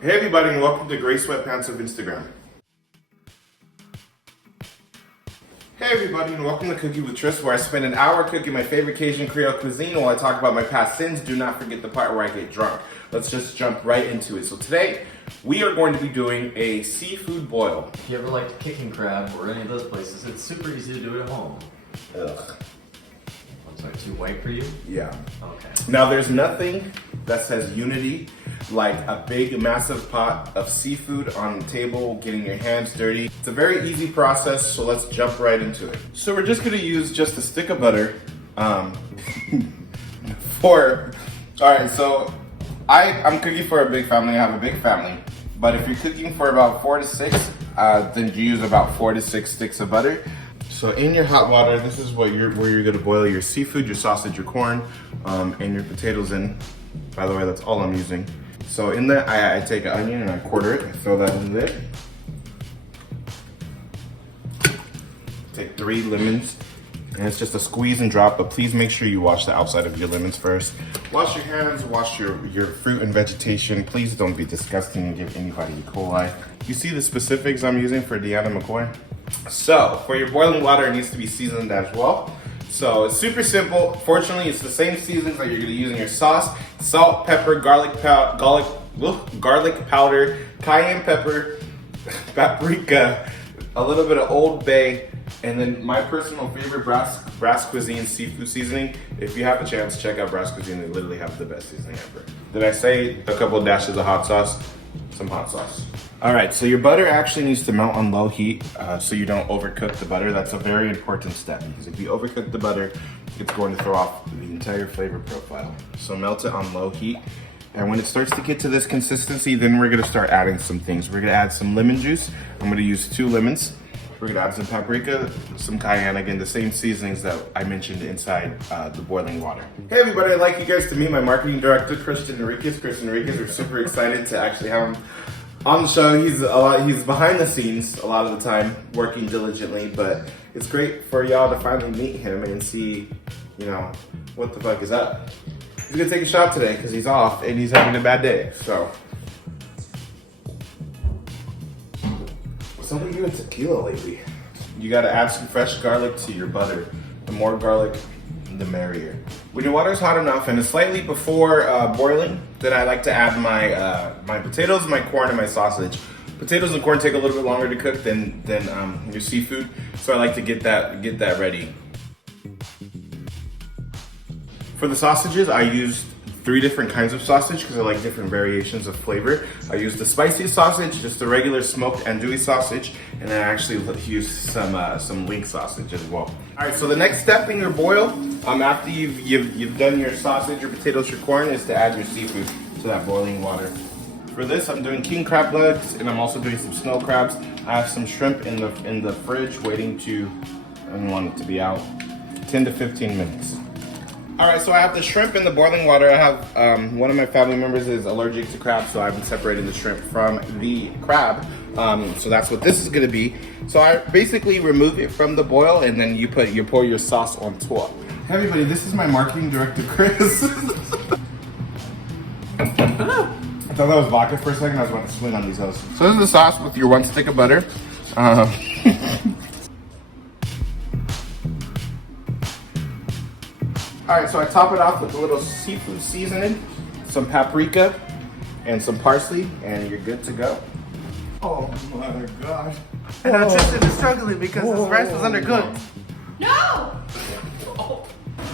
Hey everybody, and welcome to Gray Sweatpants of Instagram. Hey everybody, and welcome to Cooking with Tris, where I spend an hour cooking my favorite Cajun Creole cuisine while I talk about my past sins. Do not forget the part where I get drunk. Let's just jump right into it. So today, we are going to be doing a seafood boil. If you ever liked kicking crab or any of those places, it's super easy to do it at home. Ugh. I'm sorry, too white for you? Yeah. Okay. Now there's nothing that says unity like a big massive pot of seafood on the table, getting your hands dirty. It's a very easy process, so let's jump right into it. So we're just gonna use just a stick of butter. Alright, so I'm cooking for a big family. I have a big family. But if you're cooking for about 4 to 6, then you use about 4 to 6 sticks of butter. So in your hot water, this is where you're gonna boil your seafood, your sausage, your corn, and your potatoes in. By the way, that's all I'm using. So in that, I take an onion and I quarter it. I throw that in there. Take 3 lemons, and it's just a squeeze and drop, but please make sure you wash the outside of your lemons first. Wash your hands, wash your fruit and vegetation. Please don't be disgusting and give anybody E. coli. You see the specifics I'm using for Deanna McCoy? So, for your boiling water, it needs to be seasoned as well. So, it's super simple. Fortunately, it's the same seasons that you're gonna use in your sauce. Salt, pepper, garlic powder, cayenne pepper, paprika, a little bit of Old Bay, and then my personal favorite, Brass Cuisine seafood seasoning. If you have a chance, check out Brass Cuisine. They literally have the best seasoning ever. Did I say a couple of dashes of hot sauce? Some hot sauce. All right, so your butter actually needs to melt on low heat so you don't overcook the butter. That's a very important step because if you overcook the butter, it's going to throw off the entire flavor profile. So melt it on low heat. And when it starts to get to this consistency, then we're gonna start adding some things. We're gonna add some lemon juice. I'm gonna use 2 lemons. We're gonna add some paprika, some cayenne, again, the same seasonings that I mentioned inside the boiling water. Hey everybody, I'd like you guys to meet my marketing director, Chris Enriquez. We're super excited to actually have him on the show. He's behind the scenes a lot of the time, working diligently, but it's great for y'all to finally meet him and see, you know, what the fuck is up. He's gonna take a shot today because he's off and he's having a bad day, so. What's up with you and tequila lately? You gotta add some fresh garlic to your butter. The more garlic, the merrier. When your water's hot enough and it's slightly before boiling, then I like to add my potatoes, my corn, and my sausage. Potatoes and corn take a little bit longer to cook than your seafood, so I like to get that ready. For the sausages, I used 3 different kinds of sausage because I like different variations of flavor. I used the spicy sausage, just the regular smoked andouille sausage, and then I actually used some link sausage as well. All right, so the next step in your boil, after you've done your sausage, your potatoes, your corn, is to add your seafood to that boiling water. For this, I'm doing king crab legs, and I'm also doing some snow crabs. I have some shrimp in the fridge waiting to, I don't want it to be out, 10 to 15 minutes. All right, so I have the shrimp in the boiling water. I have, one of my family members is allergic to crab, so I've been separating the shrimp from the crab. So that's what this is gonna be. So I basically remove it from the boil and then you pour your sauce on top. Hey everybody, this is my marketing director, Chris. I thought that was vodka for a second. I was about to swing on these hoes. So this is the sauce with your 1 stick of butter. All right, so I top it off with a little seafood seasoning, some paprika, and some parsley, and you're good to go. Oh my God. And Tristan is struggling because his rice was undercooked. No!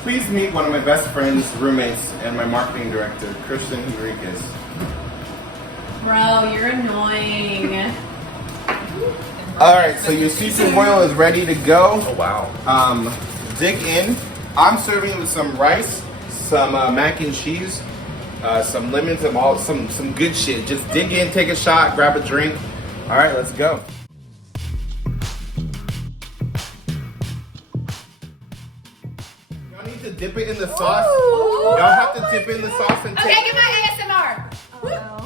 Please meet one of my best friends, roommates, and my marketing director, Christian Enriquez. Bro, you're annoying. All right, so your seafood boil is ready to go. Oh, wow. Dig in. I'm serving it with some rice, some mac and cheese, some lemons, and some good shit. Just dig in, take a shot, grab a drink. All right, let's go. Y'all need to dip it in the sauce. Y'all have to dip in the sauce and Okay, take. get my ASMR. Oh no.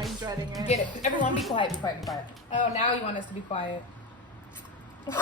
I'm dreading it. Get it. Everyone be quiet, be quiet, be quiet. Oh, now you want us to be quiet. Oh